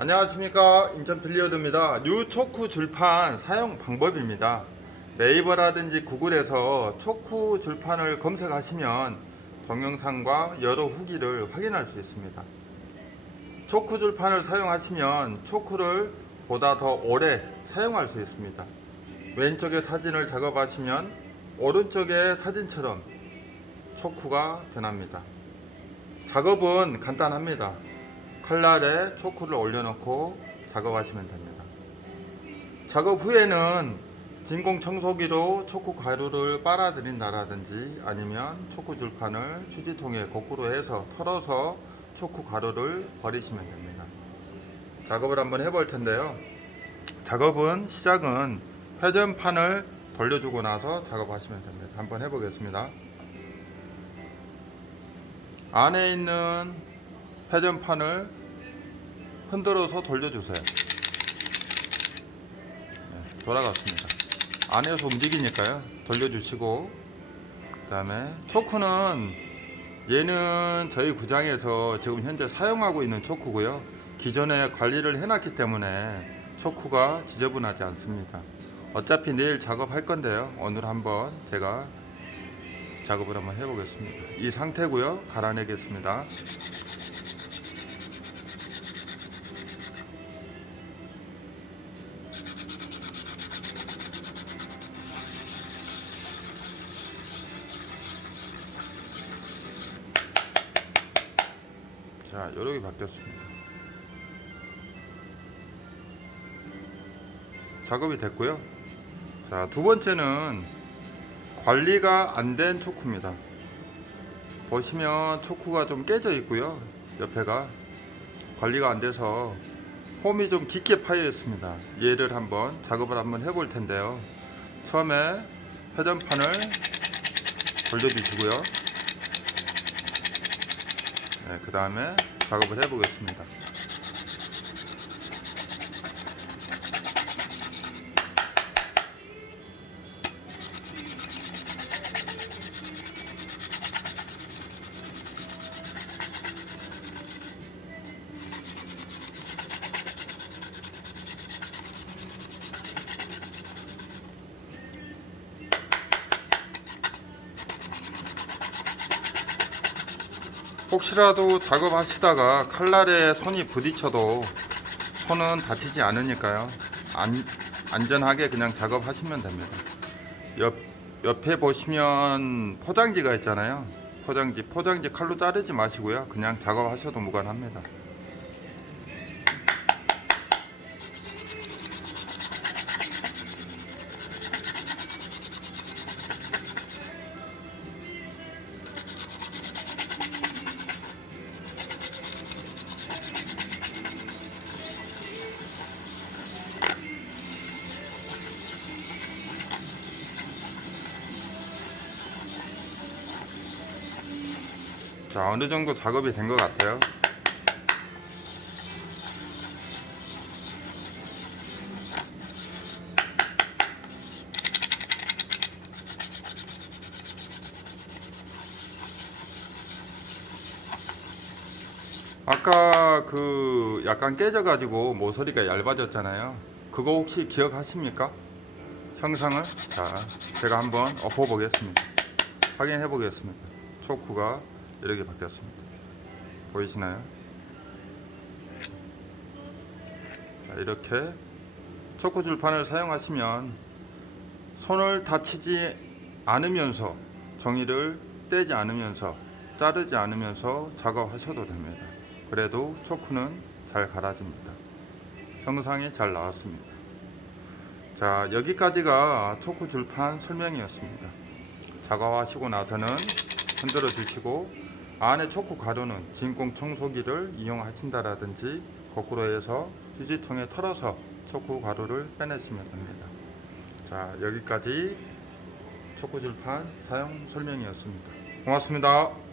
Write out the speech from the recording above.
안녕하십니까. 인천 필리어드입니다. 뉴 초크 줄판 사용 방법입니다. 네이버라든지 구글에서 초크 줄판을 검색하시면 동영상과 여러 후기를 확인할 수 있습니다. 초크 줄판을 사용하시면 초크를 보다 더 오래 사용할 수 있습니다. 왼쪽에 사진을 작업하시면 오른쪽의 사진처럼 초크가 변합니다. 작업은 간단합니다 칼날에 초크를 올려놓고 작업하시면 됩니다. 작업 후에는 진공 청소기로 초크 가루를 빨아들인다라든지 아니면 초크 줄판을 휴지통에 거꾸로 해서 털어서 초크 가루를 버리시면 됩니다. 작업을 한번 해볼 텐데요. 작업은 시작은 회전판을 돌려주고 나서 작업하시면 됩니다. 한번 해보겠습니다. 안에 있는 회전판을 흔들어서 돌려주세요. 네, 돌아갔습니다. 안에서 움직이니까요. 돌려주시고 그 다음에 초크는 얘는 저희 구장에서 지금 현재 사용하고 있는 초크고요. 기존에 관리를 해놨기 때문에 초크가 지저분하지 않습니다. 어차피 내일 작업할 건데요. 오늘 한번 제가 작업을 한번 해보겠습니다. 이 상태고요. 갈아내겠습니다. 자, 요렇게 바뀌었습니다. 작업이 됐고요. 자, 두 번째는 관리가 안 된 초크입니다. 보시면 초크가 좀 깨져 있고요. 옆에가 관리가 안 돼서 홈이 좀 깊게 파여 있습니다. 얘를 한번 작업을 한번 해볼 텐데요. 처음에 회전판을 돌려주시고요. 네, 그 다음에 작업을 해보겠습니다. 혹시라도 작업하시다가 칼날에 손이 부딪혀도 손은 다치지 않으니까요. 안, 안전하게 그냥 작업하시면 됩니다. 옆, 옆에 보시면 포장지가 있잖아요. 포장지, 포장지 칼로 자르지 마시고요. 그냥 작업하셔도 무관합니다. 자, 어느 정도 작업이 된 것 같아요. 아까 그 약간 깨져가지고 모서리가 얇아졌잖아요. 그거 혹시 기억하십니까? 형상을? 자, 제가 한번 엎어보겠습니다. 확인해 보겠습니다. 초크가 이렇게 바뀌었습니다. 보이시나요? 자, 이렇게 초크 줄판을 사용하시면 손을 다치지 않으면서 종이를 떼지 않으면서 자르지 않으면서 작업하셔도 됩니다. 그래도 초크는 잘 갈아집니다. 형상이 잘 나왔습니다. 자, 여기까지가 초크 줄판 설명이었습니다. 작업하시고 나서는 흔들어 주시고 안에 초코 가루는 진공 청소기를 이용하신다라든지 거꾸로 해서 휴지통에 털어서 초코 가루를 빼내시면 됩니다. 자 여기까지 초코줄판 사용 설명이었습니다. 고맙습니다.